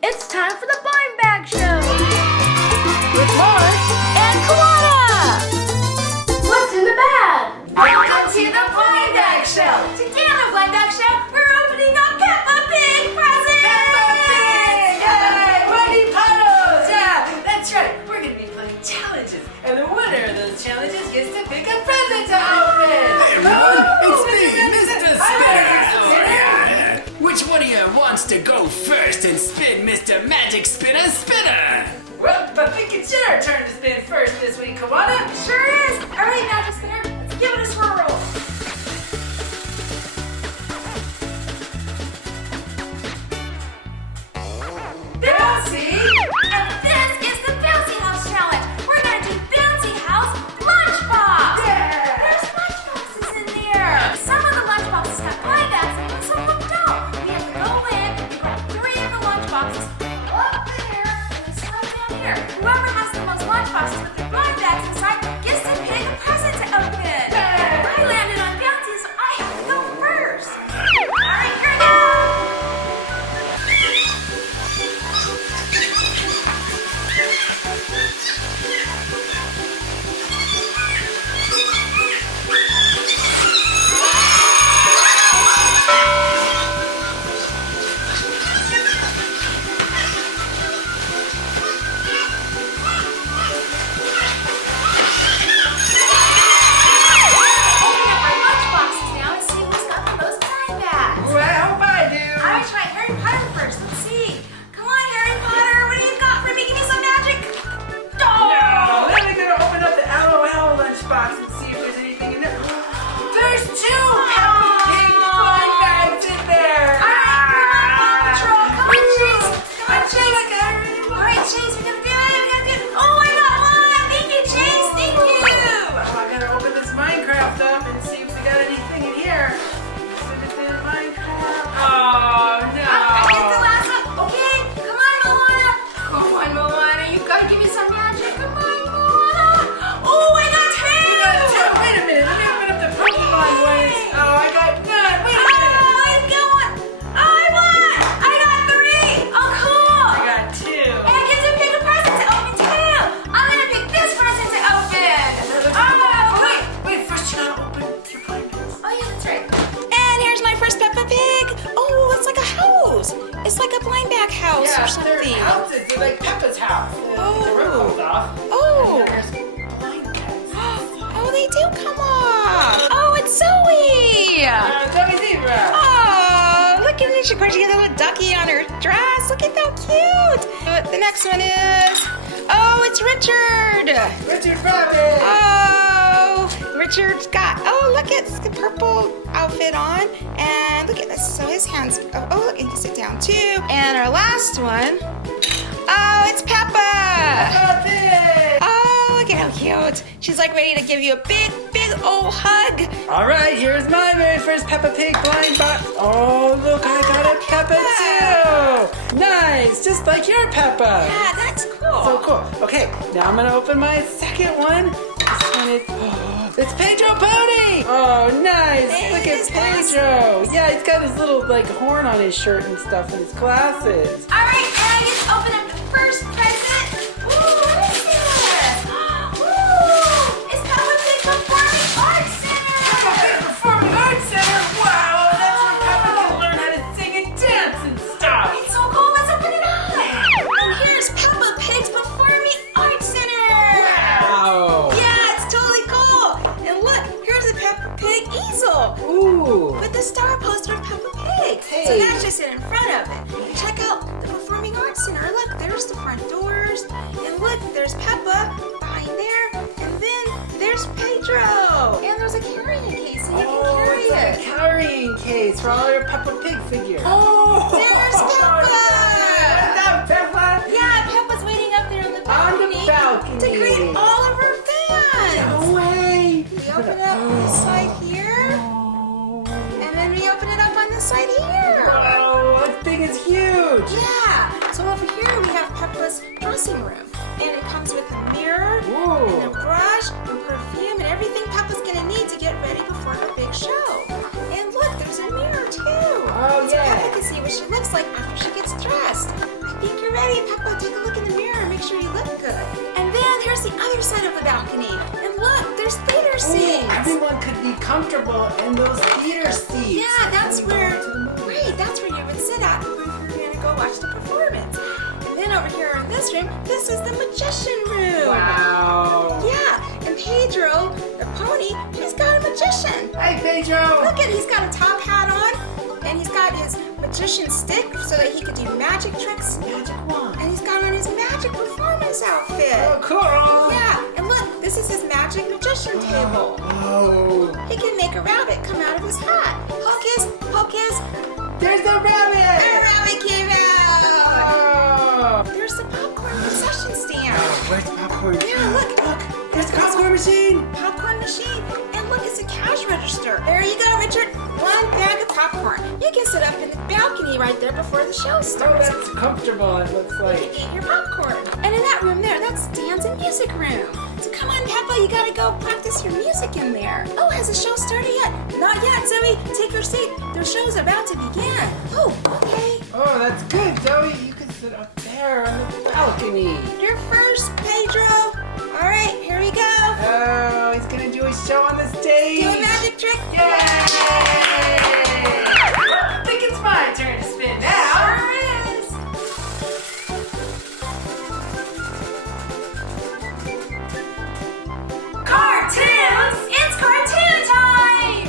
It's time for the Blind Bag Show with Mars and Koana. What's in the bag? Welcome to the Blind Bag Show. Today on the Blind Bag Show, we're opening up Peppa Pig presents. Peppa Pig! Yay! Mighty puddles! Yeah, that's right. We're going to be playing challenges, and the winner of those challenges gets to pick a present to open. Hey everyone, it's me, Mr. Spinner. Which one of you wants to go first and spin Mr. Magic Spinner Spinner? Well, I think it's your turn to spin first this week, Koana. Sure is. All right, Magic Spinner, let's give it a swirl. Bouncy! And this is the Bouncy House Challenge. We're going to do Bouncy House Lunchbox. Yeah! There's lunchboxes in there. Some of the lunchboxes have blind bags and some of them don't. We have to go in and grab 3 of the lunchboxes up there and then slide down here. Whoever has the most lunchboxes with their blind bags inside gets to pick a present to open. Yeah. I landed on Bouncy, so I have to go first. All right, here we go. It's like a blind bag house or something. They're houses. They're like Peppa's house. Oh. The roof comes off. Oh. There's blind bags. Oh, they do come off. Oh, it's Zoe. Zoe Zebra. Oh, look at this. She got a little ducky on her dress. Look at how cute. The next one is, oh, it's Richard. Richard Rabbit. Oh, Richard's got, oh, look at the purple outfit on. And look at this. So his hands, oh, look, he can sit down too. And our last one, oh, it's Peppa. Peppa Pig. Oh, look at how cute. She's like ready to give you a big, big old hug. All right, here's my very first Peppa Pig blind box. Oh, look, I got a Peppa too. Nice, just like your Peppa. Yeah, that's cool. So cool. Okay, now I'm gonna open my second one. This one is, oh, it's Pedro Pony. Oh, nice. Look at Pedro. Yeah, he's got his little like horn on his shirt and stuff and his glasses. All right, and I get to open up the first present. Ooh, what is this? Ooh, it's Peppa Pig Performing Arts Center. Peppa Pig Performing Arts Center. Wow, that's where Peppa can learn how to sing and dance and stuff. It's so cool. Let's open it up. And here's Peppa Pig's Performing Arts Center. Wow. Yeah, it's totally cool. And look, here's a Peppa Pig easel. Ooh. With the star poster of Peppa Pig. Hey. So that's just in front of it. Check out the Performing Arts Center. Look, there's the front doors. And look, there's Peppa behind there. And then there's Pedro. And there's a carrying case, and you can carry it's like it. a carrying case for all your Peppa Pig figures. Oh, there's Peppa. What's up, Peppa? Yeah, Peppa's waiting up there on the On balcony, the balcony. to greet all of her fans. No way. We open it up on this side here. And then we open it up on this side here. Wow, that thing is huge. Yeah. So over here we have Peppa's dressing room. And it comes with a mirror and a brush and perfume and everything Peppa's gonna need to get ready before her big show. And look, there's a mirror too. Oh, so yeah. Peppa can see what she looks like after she gets dressed. I think everybody, Peppa, take a look in the mirror. Make sure you look good. And then here's the other side of the balcony. And look, there's theater seats. Everyone could be comfortable in those theater seats. Yeah, that's where you would sit at if you were going to go watch the performance. And then over here in this room, this is the magician room. Wow. Yeah, and Pedro, the pony, he's got a magician. Hey, Pedro. Look at, he's got a top hat on, and he's got his magician stick so that he could do magic tricks. Magic wand. And he's got on his magic performance outfit. Oh, cool. Yeah, and look, this is his magic magician table. Oh. He can make a rabbit come out of his hat. Hocus, hocus. There's the rabbit. The rabbit came out. Oh. There's the popcorn concession stand. Oh, where's the popcorn? There, look. There's the popcorn machine. Popcorn machine. And look, it's a cash register. There you go, Richard. One bag of popcorn. You can sit up in the balcony right there before the show Oh, starts. that's comfortable, it looks You like. can eat your popcorn. And in that room there, that's dance and music room. So come on, Peppa, you gotta go practice your music in there. Oh, has the show started yet? Not yet, Zoe. Take your seat. The show's about to begin. Oh, okay. Oh, that's good, Zoe. You can sit up there on the balcony. You're first, Pedro. All right, here we go. Oh, he's gonna do a show on the stage. Do a magic trick. Yay! I think it's my turn to spin now. Sure is. Cartoons! It's cartoon time!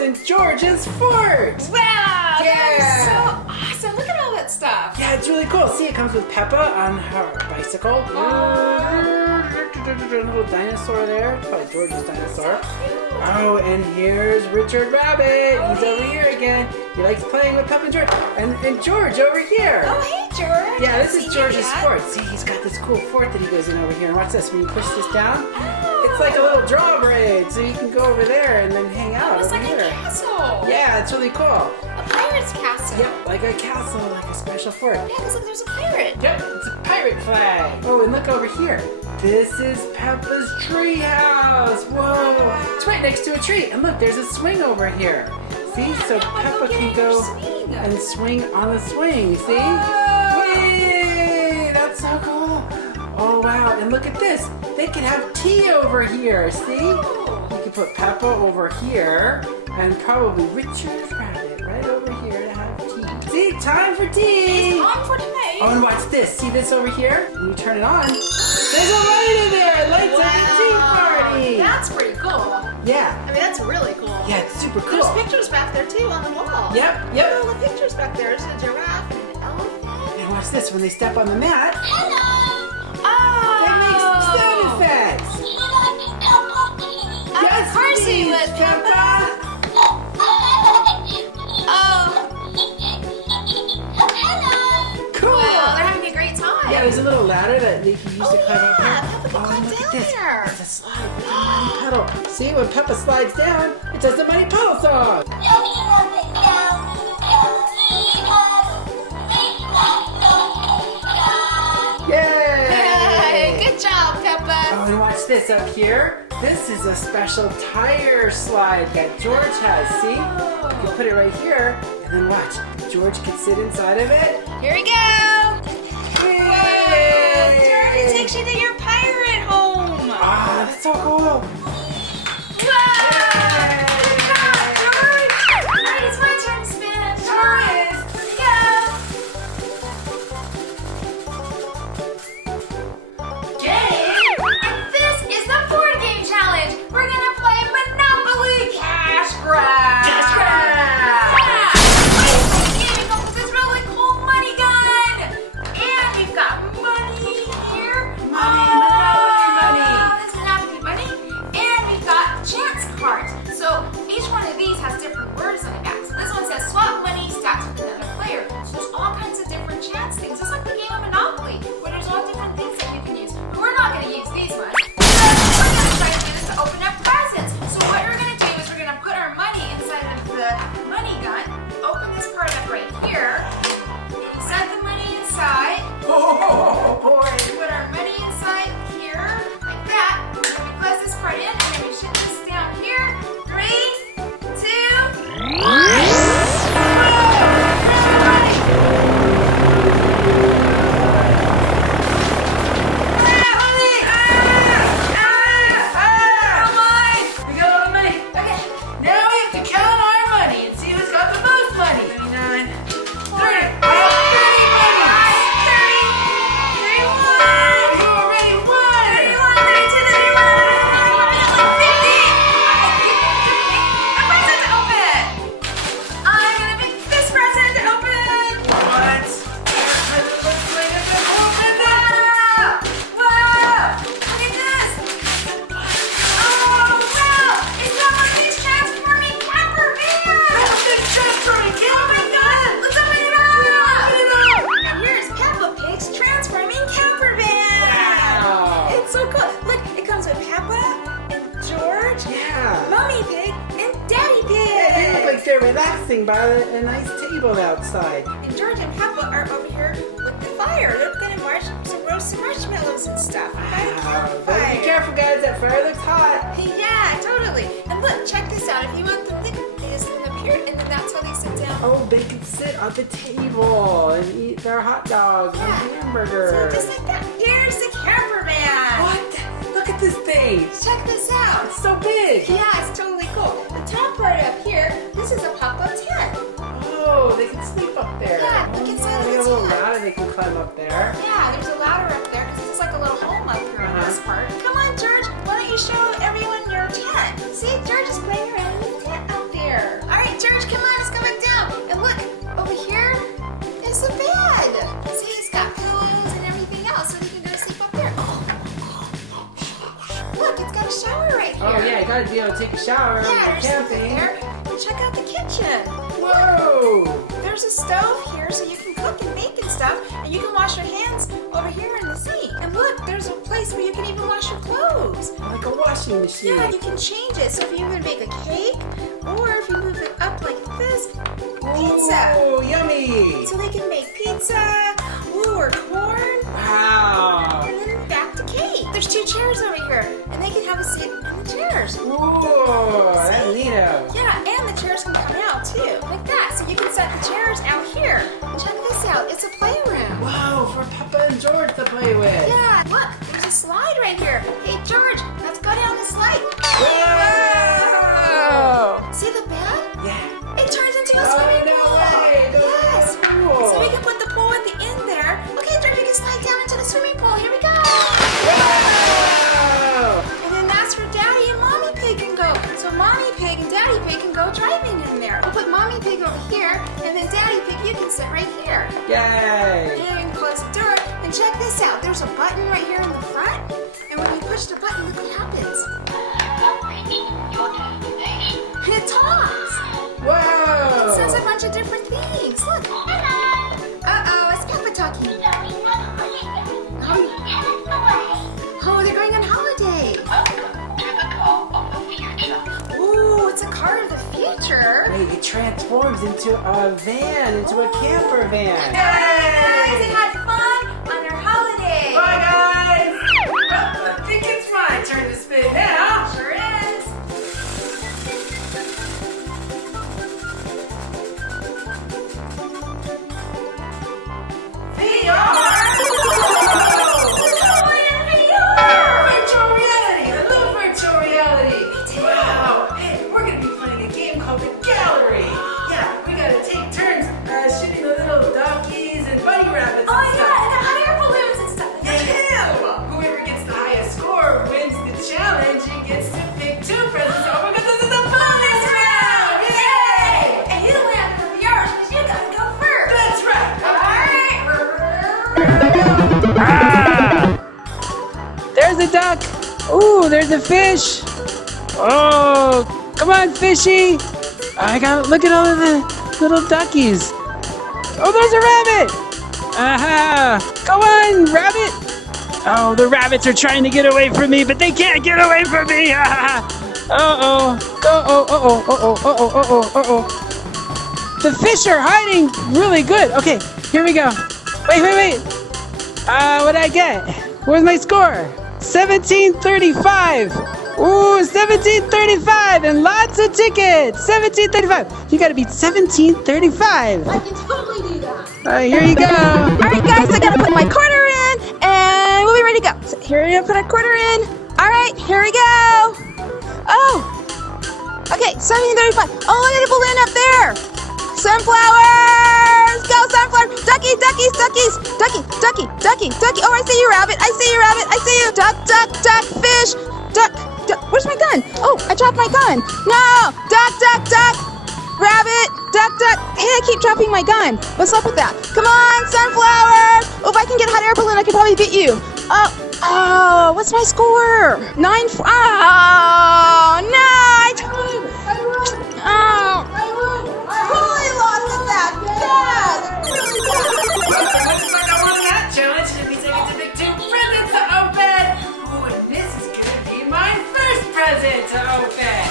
and George's fort. Wow, Yeah. that is so awesome. Look at all that stuff. Yeah, it's really cool. See, it comes with Peppa on her bicycle. A little dinosaur there. Probably George's dinosaur. Oh, and here's Richard Rabbit. He's over here again. He likes playing with Peppa and George. And George over here. Oh, hey, George. Yeah, this I've is seen you George's yet. fort. See, he's got this cool fort that he goes in over here. And watch this. When you push this down, it's like a little drawbridge. So you can go over there and then hang out It's over like here. a castle. Yeah, it's really cool. A pirate's castle. Yep, like a castle, like a special fort. Yeah, because look, there's a pirate. Yep, it's a pirate flag. Oh, and look over here. This is Peppa's treehouse. Whoa, it's right next to a tree. And look, there's a swing over here. See, so Peppa can go and swing on the swing. See? Yay! That's so cool. Oh wow! And look at this. They can have tea over here. See? You can put Peppa over here, and probably Richard Rabbit right over here to have tea. See? Time for tea. It's on for tonight. Oh, and watch this. See this over here? When you turn it on, there's a light in there. It lights up the tea party. That's pretty cool. Yeah. I mean, that's really cool. Yeah, it's super cool. There's pictures back there too on the wall. Yep, Look yep. at all the pictures back there. There's a giraffe and an elephant. And watch this. When they step on the mat, Hello. it makes sound Oh. we used to climb up here. Peppa can climb look down at this. there. It's a slide with a money puddle. See, when Peppa slides down, it does the money puddle song. Yay! Good job, Peppa. Oh, and watch this up here. This is a special tire slide that George has. See? You put it right here, and then watch. George can sit inside of it. Here we go. Yay! George, it takes you to your pirate home. Ah, that's so cool. Wow! Good job, George. All right, it's my turn to spin. Sure is. Here we go. Game. And this is the board game challenge. We're gonna play Monopoly Cash Grab. Cash grab. Yeah. And we got this really cool money gun. And we've got money here. Money. This Monopoly money. And we've got chance cards. So each one of these has different words on the back. So this one says swap money stacks with another player. So there's all kinds of different chance things. Just like the game of Monopoly, where there's all different things that you can use. But we're not going to use these ones. We're going to try to get us to open up presents. So what we're going to do is we're going to put our money inside of the money gun. Open this part up right here. Set the money inside. Oh, boy. Put our money inside here, like that. And then we close this part in, and then we shut this down here. 3, 2, We got all the money. Now we have to count our money and see who's got the most money. 29, 30. You already won. What? Let's wait a bit. Open And here's Peppa Pig's transforming camper van. Wow. It's so cool. Look, it comes with Peppa and George, Yeah. Mommy Pig, and Daddy They look Pig. like they're relaxing by a nice table outside. And George and Peppa are over here with the fire. They're gonna roast some marshmallows and stuff. By the Wow. Better be campfire. careful, guys. That fire looks hot. Yeah, totally. And look, check this out. If you want them, they just sit up here, and then that's how they sit down. Oh, they can sit on the table and eat their hot dogs Yeah. and hamburger. So just like that. Here's the camper van. What? Look at this thing. Check this out. It's so big. Yeah, it's totally cool. The top part up here, this is a pop-up tent. Oh, they can sleep up there. Yeah, look inside of They the have a little tent. ladder they can climb up there. Yeah, there's a ladder up there because it's like a little home up here on this Uh-huh. part. Come on, George. Why don't you show everyone your tent? See, George is playing around in the tent out there. All right, George, come on. Let's go back down. And look, over here is the bed. See, it's got pillows and everything else, so you can go to sleep up there. Look, it's got a shower right here. Oh, yeah, you gotta be able to take a shower Yeah, when there's you're something camping. there. And check out the kitchen. Whoa! There's a stove here so you can cook and bake and stuff, and you can wash your hands over here in the sink. And look, there's a place where you can even wash your clothes. Like a washing machine. Yeah, you can change it. So if you would make a cake, or if you move it up like this, pizza. Oh, yummy! So they can make pizza, or corn, Wow! and then back to cake. There's 2 chairs over here, and they can have a seat in the chairs. Whoa, that's neato. Yeah, and the chairs can come out too, like that. So you can set the chairs out here. Check this out. It's a playroom. Whoa, for Peppa and George to play with. Yeah, look, there's a slide right here. Hey, George, let's go down the slide. Whoa! See the bed? Yeah. It turns into a Oh, swimming no pool. way. Yes. Cool. So we can put the pool at the end there. Okay, George, we can slide down into the swimming pool. Here we go. Whoa! And then that's where Daddy and Mommy Pig can go. So Mommy Pig and Daddy Pig can go driving in there. We'll put Mommy Pig over here, and then Daddy Pig, you can sit right here. Yay! And we can close the door. And check this out. There's a button right here in the front. And when you push the button, look what happens. It talks. Whoa! It says a bunch of different things. Look. Hello. Uh-oh, it's Peppa talking. transforms into a van, into a camper van. Guys, and had fun on your holiday. Bye, guys. Well, I think it's my turn to spin now. Sure is. VR. Virtual reality. I love virtual reality. Wow. Hey, we're gonna be playing a game called the Gallery. Yeah, we gotta take turns shooting the little donkeys and bunny rabbits. Oh, and stuff. yeah, and the hot air balloons and stuff. Yeah. Whoever gets the highest score wins the challenge and gets to pick 2 presents. Oh my God, this is a bonus round! Yay! And you land from yours because you gotta go first. That's right. There's a duck. Ooh, there's a fish. Oh, come on, fishy. I got look at all of the little duckies. Oh, there's a rabbit. Aha. Go on, rabbit. Oh, the rabbits are trying to get away from me, but they can't get away from me. Uh-oh. Uh-oh. The fish are hiding really good. Okay, here we go. Wait. What did I get? Where's my score? 1735. Ooh, 1735 and lots of tickets. 1735. You gotta beat 1735. I can totally do that. All right, here you go. All right, guys, I gotta put my quarter in, and we'll be ready to go. So here we go, put our quarter in. All right, here we go. Oh, okay, 1735. Oh, look at the balloon up there. Sunflowers, go sunflower. Duckies. Ducky. Oh, I see you, rabbit. I see you. Duck, fish. Duck. Where's my gun? Oh, I dropped my gun. No, duck. Rabbit, duck. Hey, I keep dropping my gun. What's up with that? Come on, sunflower. Oh, if I can get a hot air balloon, I can probably beat you. Oh, what's my score? 9. Oh, no. I totally lost at that. Yes. Looks like I won that challenge. It means I get to pick 2 presents to open. Ooh, and this is gonna be my first present to open.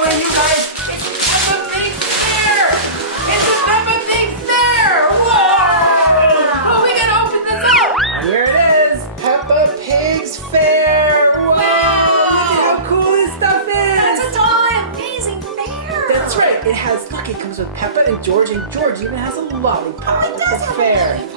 Wait, you guys, it's Peppa Pig Fair. It's a Peppa Pig Fair. Whoa! Oh, we gotta open this up. Here it is, Peppa Pig's Fair. Whoa! Look at how cool this stuff is. That's a totally amazing fair. That's right. It has, look, it comes with Peppa and George even has a lollipop at the fair. And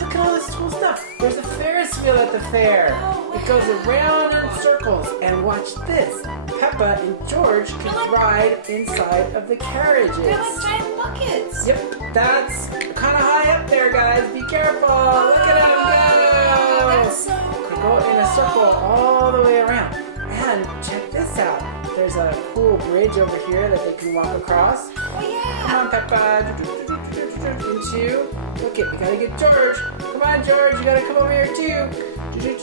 look at all this cool stuff. There's a Ferris wheel at the fair. It goes around in circles. And watch this. Peppa and George can ride inside of the carriages. They're like giant buckets. Yep, that's kind of high up there, guys. Be careful. Look at them go. That's so cool. They go in a circle all the way around. And check this out. There's a cool bridge over here that they can walk across. Oh, yeah. Come on, Peppa. Into. Look it. We gotta get George. Come on, George. You gotta come over here too.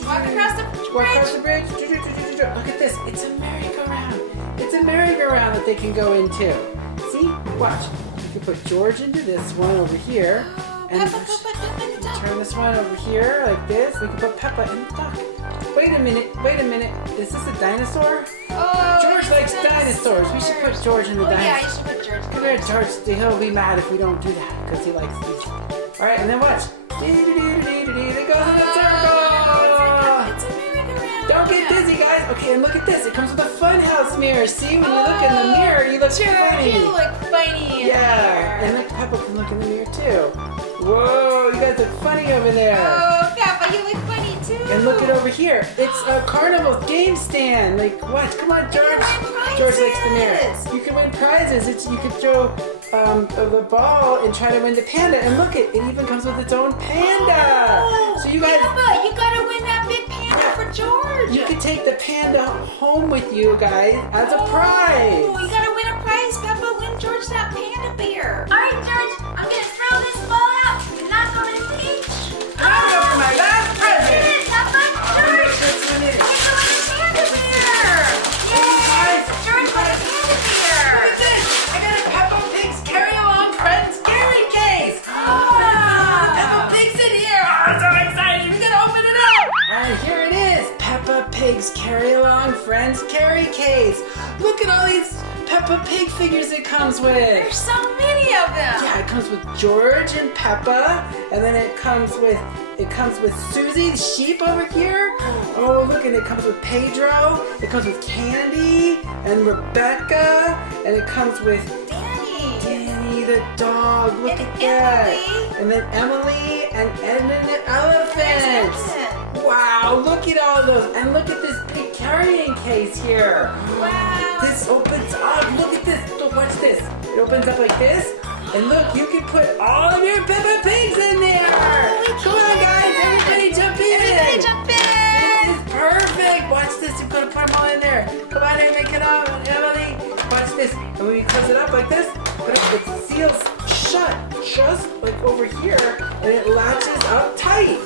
Walk across the bridge. Walk across the bridge. Look at this. It's a merry-go-round. It's a merry-go-round that they can go into. See? Watch. You can put George into this one over here. And Peppa in the duck. turn this one over here like this. We can put Peppa in the duck. Wait a minute. Is this a dinosaur? Oh, George likes dinosaurs. We should put George in the dinosaur. Yeah, you should put George. Come here, George. He'll be mad if we don't do that because he likes these. All right, and then watch. It goes in a circle. It's a merry-go-round. Don't get dizzy, guys. Okay, and look at this. It comes with a funhouse mirror. See, when you look in the mirror, you look funny. You look funny. Yeah, and look, Peppa can look in the mirror too. Whoa, you guys look funny over there. Oh, Peppa, you look funny too. And look it over here. It's a carnival game stand. Like what? Come on, George. George likes the mirror. You can win prizes. You could throw the ball and try to win the panda. And look, it even comes with its own panda. Oh, So you guys, Peppa, you gotta win that big panda for George. you can take the panda home with you guys as a prize. Oh, you gotta win a prize, Peppa. Win George that panda bear. All right, George, I'm gonna throw this ball out and knock over the beach. I'm over my last present. Peppa, George. This one is. You can win a panda bear. Yay! George won a panda bear. Look at this. I got a Peppa Pig's carry-along friends carry case. Peppa Pig's in here. Oh, I'm so excited. We're gonna open it up. All right, here it is. Peppa Pig's carry-along friend's carry case. Look at all these Peppa Pig figures it comes with. There's so many of them. Yeah, it comes with George and Peppa, and then it comes with Susie the sheep over here. Oh, look, and it comes with Pedro. It comes with Candy and Rebecca, and it comes with Danny the dog. Look at that. Emily. And then Emily and Edmund the elephant. Edmund. Wow, look at all those. And look at this big carrying case here. Wow. This opens up. Look at this. Look, watch this. It opens up like this. And look, you can put all of your Peppa Pigs in there. Come on, guys. Everybody jump in. Everybody jump in. This is perfect. Watch this. You're going to put them all in there. Come on, make it up. Emily. Watch this. And when you close it up like this, it seals shut just like over here. And it latches up tight.